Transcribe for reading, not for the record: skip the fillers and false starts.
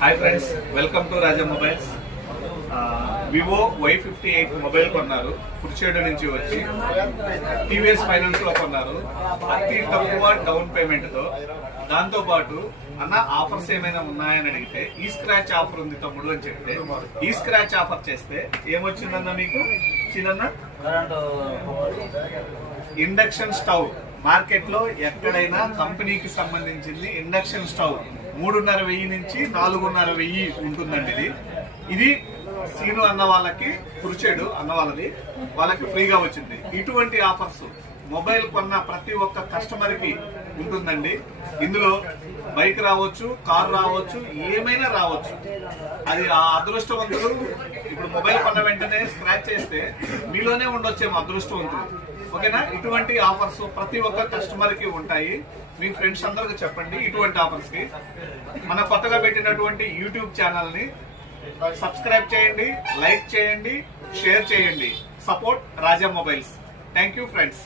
Hi friends, welcome to Raja mobiles. Vivo Y58 mobile కొన్నారు, కుర్చేడు నుంచి వచ్చి టీవీఎస్ ఫైనాన్స్ లో కొన్నారు. అతి తక్కువ డౌన్ పేమెంట్ తో. దాంతో పాటు అన్న ఆఫర్స్ ఏమైనా ఉన్నాయని అడిగితే ఈ స్క్రాచ్ ఆఫర్ ఉంది తమ్ముడు అని చెప్తే ఈ స్క్రాచ్ ఆఫర్ చేస్తే ఏమొచ్చిందన్న మీకు చిన్న ఇండక్షన్ స్టవ్. మార్కెట్ లో ఎక్కడైనా కంపెనీకి సంబంధించింది ఇండక్షన్ స్టవ్ 3,500 నుంచి 4,500 ఉంటుందండి. ఇది సీను అన్న వాళ్ళకి, కుర్చేడు అన్న వాళ్ళకి ఫ్రీగా వచ్చింది. ఇటువంటి ఆఫర్స్ మొబైల్ కొన్న ప్రతి ఒక్క కస్టమర్ కి ఉంటుందండి. ఇందులో బైక్ రావచ్చు, కార్ రావచ్చు, ఏమైనా రావచ్చు. అది ఆ అదృష్టవంతులు ఇప్పుడు మొబైల్ కొన్న వెంటనే స్క్రాచ్ చేస్తే మీలోనే ఉండొచ్చేమో అదృష్టవంతులు. ఓకేనా? ఇటువంటి ఆఫర్స్ ప్రతి ఒక్క కస్టమర్ కి ఉంటాయి. మీ ఫ్రెండ్స్ అందరికి చెప్పండి. ఇటువంటి ఆఫర్స్ కి మన కొత్తగా పెట్టినటువంటి యూట్యూబ్ ఛానల్ ని సబ్స్క్రైబ్ చేయండి, లైక్ చేయండి, షేర్ చేయండి. Support Raja mobiles. Thank you friends.